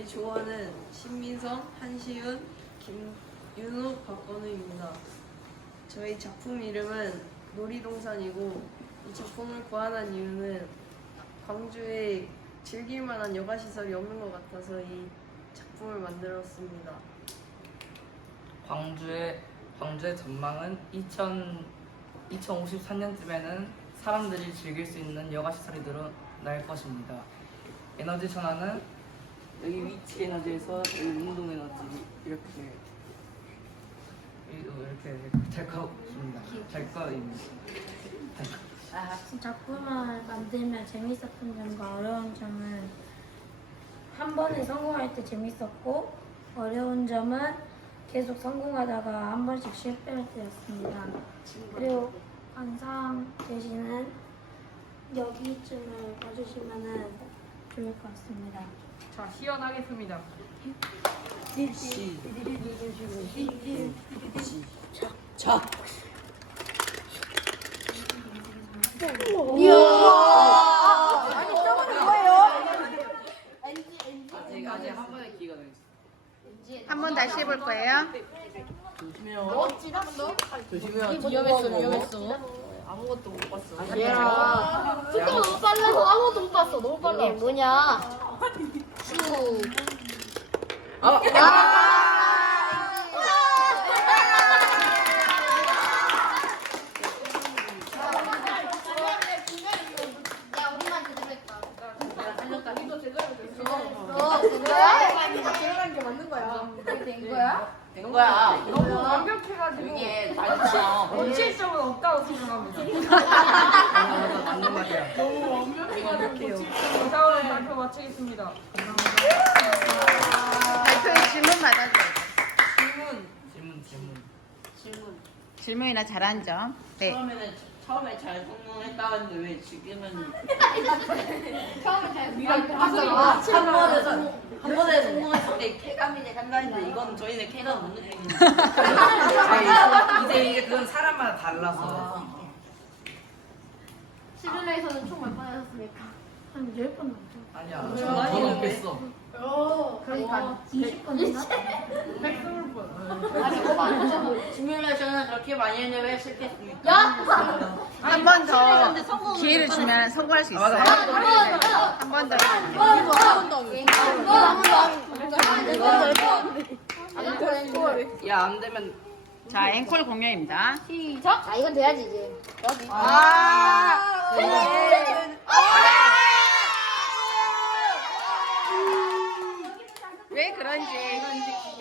저희 조원은 신민성, 한시윤, 김윤호, 박건우입니다. 저희 작품 이름은 놀이동산이고 이 작품을 고안한 이유는 광주에 즐길 만한 여가 시설이 없는 것 같아서 이 작품을 만들었습니다. 광주의 광주의 전망은 2000 2054년쯤에는 사람들이 즐길 수 있는 여가 시설이 늘어날 것입니다. 에너지 전환은 여기 위치 에너지에서 여기 운동 에너지 이렇게 이렇게 될 것입니다. 될 거입니다. 작품을 만들면 재밌었던 점과 어려운 점은 한 번에 성공할 때 재밌었고 어려운 점은 계속 성공하다가 한 번씩 실패할 때였습니다. 그리고 관상 대신은 여기쯤을 봐주시면 좋을 것 같습니다. 자, 시연하겠습니다. 아직 아직 한 번의 기회가 더 있어. 한 번 다시 해볼 거예요. 조심해요. 조심해요. 위험했어, 위험했어. 아무것도 못 봤어. 빨라서 봤어. 너무 빨라. 이게 뭐냐? 슈. 어, 된 거야? 된 거야? 너무 완벽해가지고 이게 단점. 원칙점은 없다고 생각합니다. 완벽해가지고 다음 발표 마치겠습니다. 발표에 질문 받아줘요. 질문. 질문 질문. 질문이나 잘한 점. 네. 처음에는 처음에 잘 성공했다는데 왜 지금은 처음에 잘한 번에서 한 번에 성공했을 때 쾌감이 이제 간다는데 이건 저희는 쾌감 못 느끼는데 아니, 이제 이제 그건 사람마다 달라서. 시뮬레이션은 총몇 번 하셨습니까? 한 10번 넘죠. 아니야. 많이 더. 높겠어. 그러니까 20번인가? 아니, 오빠 시뮬레이션은 그렇게 많이 했는데 왜 실패했습니까? 야! 한번 더 기회를 주면 성공할 수 있어요. 한 번 더. 야 안 되면 자, 앵콜 공연입니다. 시작! 아, 이건 돼야지, 이제. 아! 왜 그런지.